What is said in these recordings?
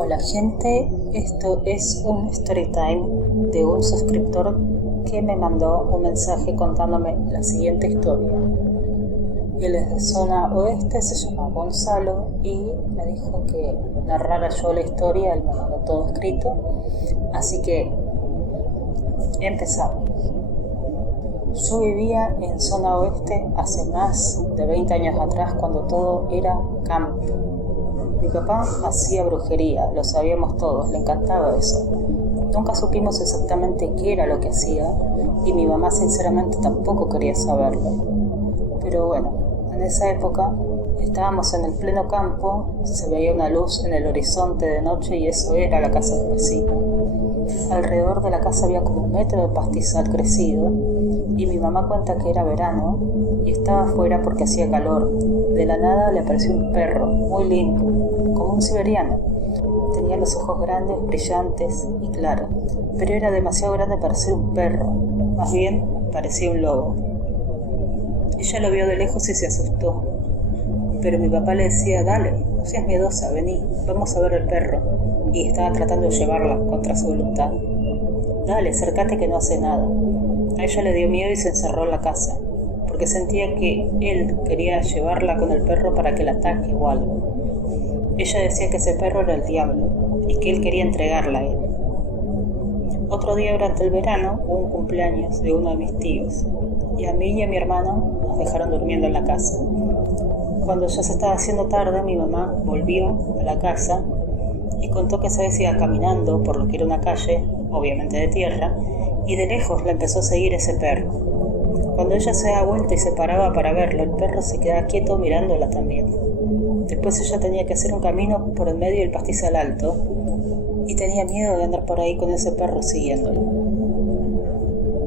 Hola gente, esto es un story time de un suscriptor que me mandó un mensaje contándome la siguiente historia. Él es de zona oeste, se llama Gonzalo y me dijo que narrara yo la historia, él me mandó todo escrito, así que empezamos. Yo vivía en zona oeste hace más de 20 años atrás, cuando todo era campo. Mi papá hacía brujería, lo sabíamos todos, le encantaba eso. Nunca supimos exactamente qué era lo que hacía y mi mamá sinceramente tampoco quería saberlo. Pero bueno, en esa época estábamos en el pleno campo, se veía una luz en el horizonte de noche y eso era la casa del vecino. Alrededor de la casa había como 1 metro de pastizal crecido y mi mamá cuenta que era verano y estaba afuera porque hacía calor. De la nada le apareció un perro muy lindo, como un siberiano. Tenía los ojos grandes, brillantes y claros, pero era demasiado grande para ser un perro, más bien parecía un lobo. Ella lo vio de lejos y se asustó, pero mi papá le decía: dale, no seas miedosa, vení, vamos a ver el perro, y estaba tratando de llevarla contra su voluntad. Dale, acércate que no hace nada. A ella le dio miedo y se encerró en la casa, porque sentía que él quería llevarla con el perro para que la ataque o algo. Ella decía que ese perro era el diablo y que él quería entregarla a él. Otro día durante el verano hubo un cumpleaños de uno de mis tíos y a mí y a mi hermano nos dejaron durmiendo en la casa. Cuando ya se estaba haciendo tarde, mi mamá volvió a la casa y contó que esa vez iba caminando por lo que era una calle, obviamente de tierra, y de lejos la empezó a seguir ese perro. Cuando ella se daba vuelta y se paraba para verlo, el perro se quedaba quieto mirándola también. Después ella tenía que hacer un camino por el medio del pastizal alto y tenía miedo de andar por ahí con ese perro siguiéndolo.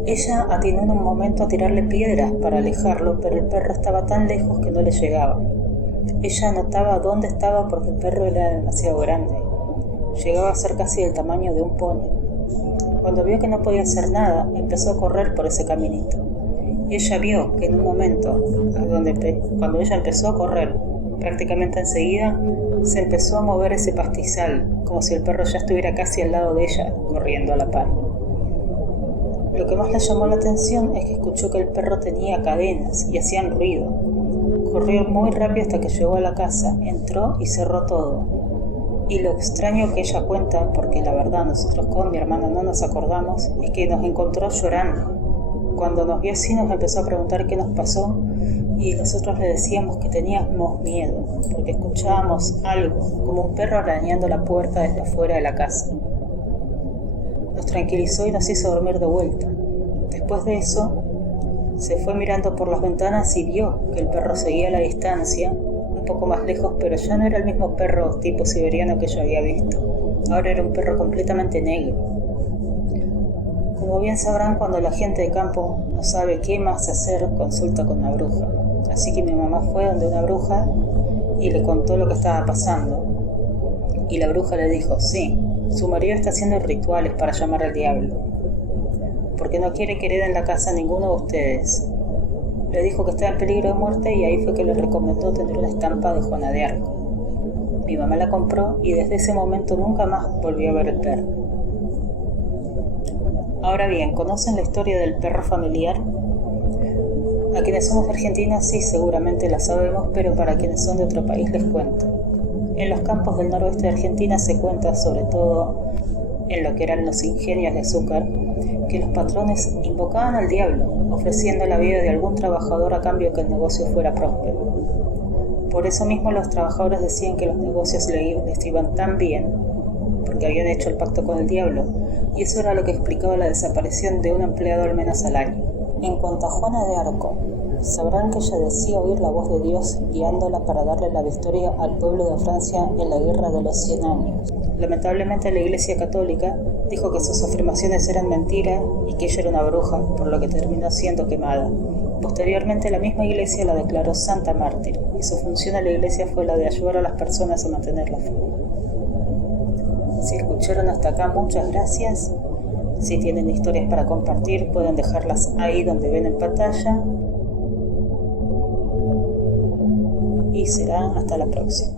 Ella atinó en un momento a tirarle piedras para alejarlo, pero el perro estaba tan lejos que no le llegaba. Ella notaba dónde estaba porque el perro era demasiado grande. Llegaba a ser casi del tamaño de un pony. Cuando vio que no podía hacer nada, empezó a correr por ese caminito. Y ella vio que en un momento, cuando ella empezó a correr, prácticamente enseguida, se empezó a mover ese pastizal, como si el perro ya estuviera casi al lado de ella, corriendo a la par. Lo que más le llamó la atención es que escuchó que el perro tenía cadenas y hacían ruido. Corrió muy rápido hasta que llegó a la casa, entró y cerró todo. Y lo extraño que ella cuenta, porque la verdad nosotros con mi hermana no nos acordamos, es que nos encontró llorando. Cuando nos vio así nos empezó a preguntar qué nos pasó y nosotros le decíamos que teníamos miedo, porque escuchábamos algo, como un perro arañando la puerta desde afuera de la casa. Nos tranquilizó y nos hizo dormir de vuelta. Después de eso, se fue mirando por las ventanas y vio que el perro seguía a la distancia, un poco más lejos, pero ya no era el mismo perro tipo siberiano que yo había visto. Ahora era un perro completamente negro. Como bien sabrán, cuando la gente de campo no sabe qué más hacer, consulta con una bruja. Así que mi mamá fue donde una bruja y le contó lo que estaba pasando. Y la bruja le dijo: sí, su marido está haciendo rituales para llamar al diablo, porque no quiere que hereden la casa a ninguno de ustedes. Le dijo que estaba en peligro de muerte y ahí fue que le recomendó tener una estampa de Juana de Arco. Mi mamá la compró y desde ese momento nunca más volvió a ver el perro. Ahora bien, ¿conocen la historia del perro familiar? A quienes somos de Argentina sí, seguramente la sabemos, pero para quienes son de otro país les cuento. En los campos del noroeste de Argentina se cuenta, sobre todo en lo que eran los ingenios de azúcar, que los patrones invocaban al diablo, ofreciendo la vida de algún trabajador a cambio que el negocio fuera próspero. Por eso mismo los trabajadores decían que los negocios les iban tan bien, porque habían hecho el pacto con el diablo, y eso era lo que explicaba la desaparición de un empleado al menos al año. En cuanto a Juana de Arco, sabrán que ella decía oír la voz de Dios guiándola para darle la victoria al pueblo de Francia en la Guerra de los 100 años. Lamentablemente la Iglesia Católica dijo que sus afirmaciones eran mentiras y que ella era una bruja, por lo que terminó siendo quemada. Posteriormente la misma Iglesia la declaró santa mártir y su función en la Iglesia fue la de ayudar a las personas a mantener la fe. Si escucharon hasta acá, muchas gracias. Si tienen historias para compartir, pueden dejarlas ahí donde ven en pantalla. Y será hasta la próxima.